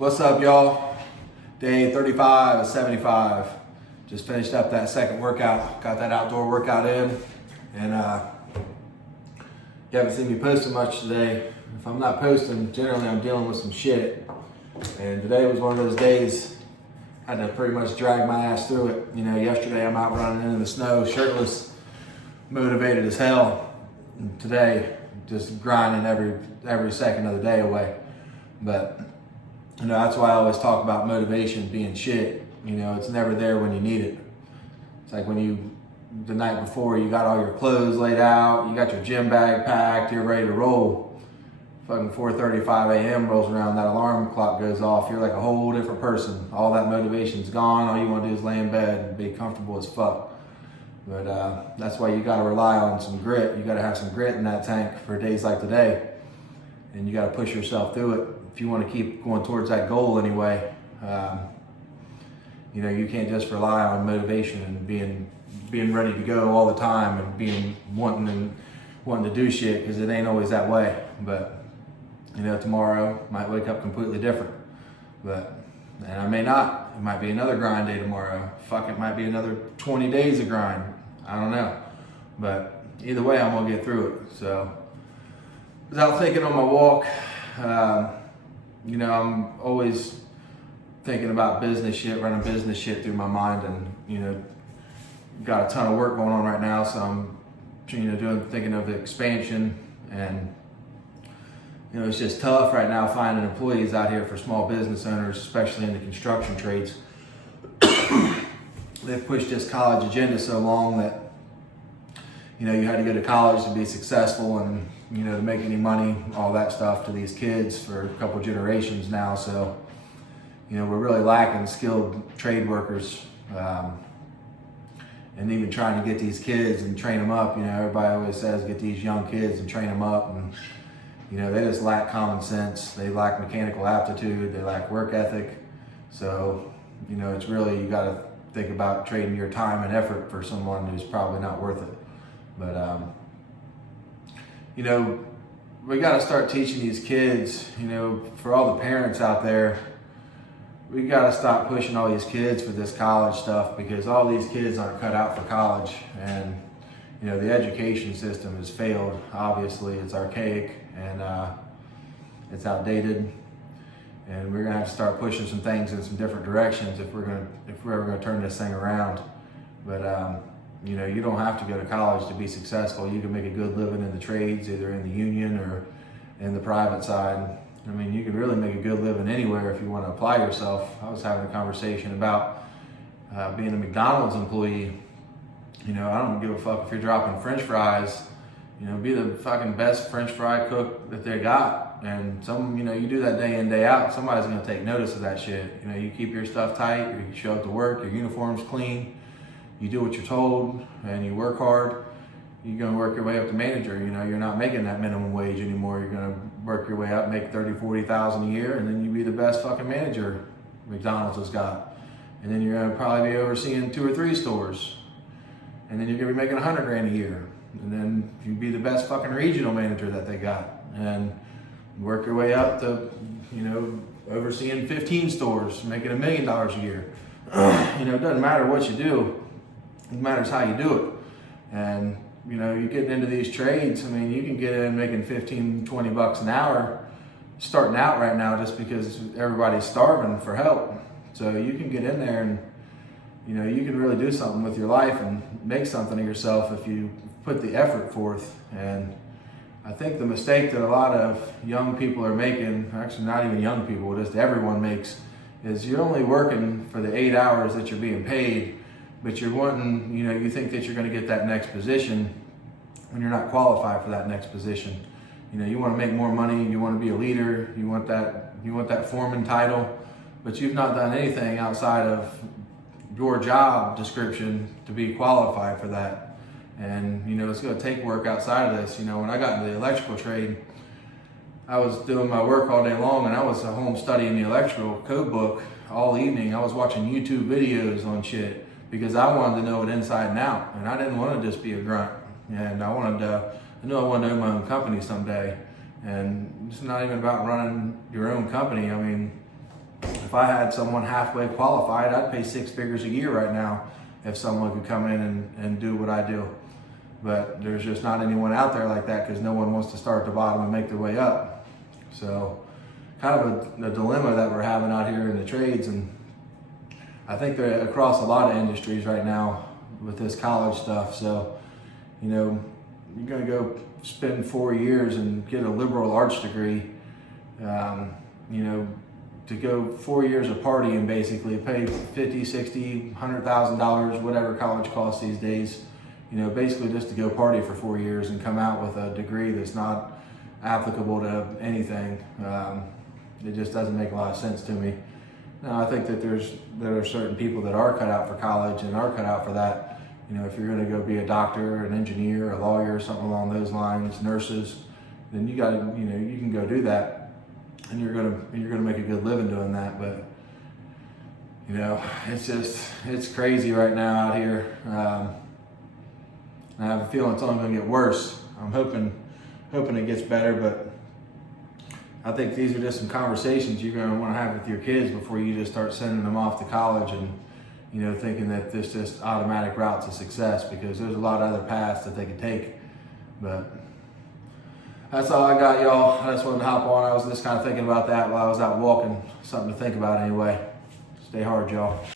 What's up, y'all? Day 35 of 75. Just finished up that second workout. Got that outdoor workout in. And you haven't seen me posting much today. If I'm not posting, generally I'm dealing with some shit. And today was one of those days I had to pretty much drag my ass through it. You know, yesterday I'm out running in the snow, shirtless, motivated as hell. And today, just grinding every second of the day away. But you know, that's why I always talk about motivation being shit. You know, it's never there when you need it. It's like when the night before, you got all your clothes laid out, you got your gym bag packed, you're ready to roll. Fucking 4:35 a.m. rolls around, that alarm clock goes off, you're like a whole different person. All that motivation's gone, all you want to do is lay in bed and be comfortable as fuck. But that's why you gotta rely on some grit. You gotta have some grit in that tank for days like today. And you gotta push yourself through it. If you want to keep going towards that goal anyway, you know, you can't just rely on motivation and being ready to go all the time and wanting to do shit, because it ain't always that way. But you know, tomorrow might wake up completely different. And I may not. It might be another grind day tomorrow. Fuck, it might be another 20 days of grind. I don't know. But either way, I'm gonna get through it. So I was out thinking on my walk. You know, I'm always thinking about business shit, running business shit through my mind, and you know, got a ton of work going on right now, so I'm, you know, thinking of the expansion, and you know, it's just tough right now finding employees out here for small business owners, especially in the construction trades. They've pushed this college agenda so long that, you know, you had to go to college to be successful and, you know, to make any money, all that stuff to these kids for a couple generations now. So, you know, we're really lacking skilled trade workers, and even trying to get these kids and train them up. You know, everybody always says get these young kids and train them up, and you know, they just lack common sense. They lack mechanical aptitude. They lack work ethic. So, you know, it's really, you got to think about trading your time and effort for someone who's probably not worth it. But you know, we got to start teaching these kids, you know, for all the parents out there, we got to stop pushing all these kids for this college stuff, because all these kids aren't cut out for college. And, you know, the education system has failed. Obviously, it's archaic and it's outdated. And we're going to have to start pushing some things in some different directions if we're ever going to turn this thing around. But, you know, you don't have to go to college to be successful. You can make a good living in the trades, either in the union or in the private side. I mean, you can really make a good living anywhere if you want to apply yourself. I was having a conversation about being a McDonald's employee. You know, I don't give a fuck if you're dropping French fries. You know, be the fucking best French fry cook that they got. And you know, you do that day in, day out, somebody's going to take notice of that shit. You know, you keep your stuff tight, you show up to work, your uniform's clean. You do what you're told and you work hard, you're gonna work your way up to manager. You know, you're not making that minimum wage anymore. You're gonna work your way up, make 30, 40,000 a year, and then you be the best fucking manager McDonald's has got. And then you're gonna probably be overseeing 2 or 3 stores. And then you're gonna be making 100 grand a year. And then you be the best fucking regional manager that they got. And work your way up to, you know, overseeing 15 stores, making $1 million a year. You know, it doesn't matter what you do. It matters how you do it. And, you know, you're getting into these trades. I mean, you can get in making 15, 20 bucks an hour starting out right now, just because everybody's starving for help. So you can get in there and, you know, you can really do something with your life and make something of yourself if you put the effort forth. And I think the mistake that a lot of young people are making, actually not even young people, just everyone makes, is you're only working for the 8 hours that you're being paid. But you're wanting, you know, you think that you're going to get that next position when you're not qualified for that next position. You know, you want to make more money, you want to be a leader, you want that foreman title, but you've not done anything outside of your job description to be qualified for that. And, you know, it's going to take work outside of this. You know, when I got into the electrical trade, I was doing my work all day long, and I was at home studying the electrical code book all evening. I was watching YouTube videos on shit, because I wanted to know it inside and out, and I didn't want to just be a grunt. And I knew I wanted to own my own company someday. And it's not even about running your own company. I mean, if I had someone halfway qualified, I'd pay 6 figures a year right now if someone could come in and do what I do. But there's just not anyone out there like that because no one wants to start at the bottom and make their way up. So kind of a dilemma that we're having out here in the trades, and I think they're across a lot of industries right now with this college stuff. So, you know, you're gonna go spend 4 years and get a liberal arts degree, you know, to go 4 years of partying, basically pay $50, $60, $100,000, whatever college costs these days, you know, basically just to go party for 4 years and come out with a degree that's not applicable to anything. It just doesn't make a lot of sense to me. Now, I think that there are certain people that are cut out for college and are cut out for that. You know, if you're going to go be a doctor, an engineer, a lawyer, something along those lines, nurses, then you got to, you know, you can go do that, and you're gonna make a good living doing that. But you know, it's crazy right now out here. I have a feeling it's only going to get worse. I'm hoping it gets better, but I think these are just some conversations you're going to want to have with your kids before you just start sending them off to college and, you know, thinking that this just automatic route to success, because there's a lot of other paths that they can take. But that's all I got, y'all. I just wanted to hop on. I was just kind of thinking about that while I was out walking. Something to think about anyway. Stay hard, y'all.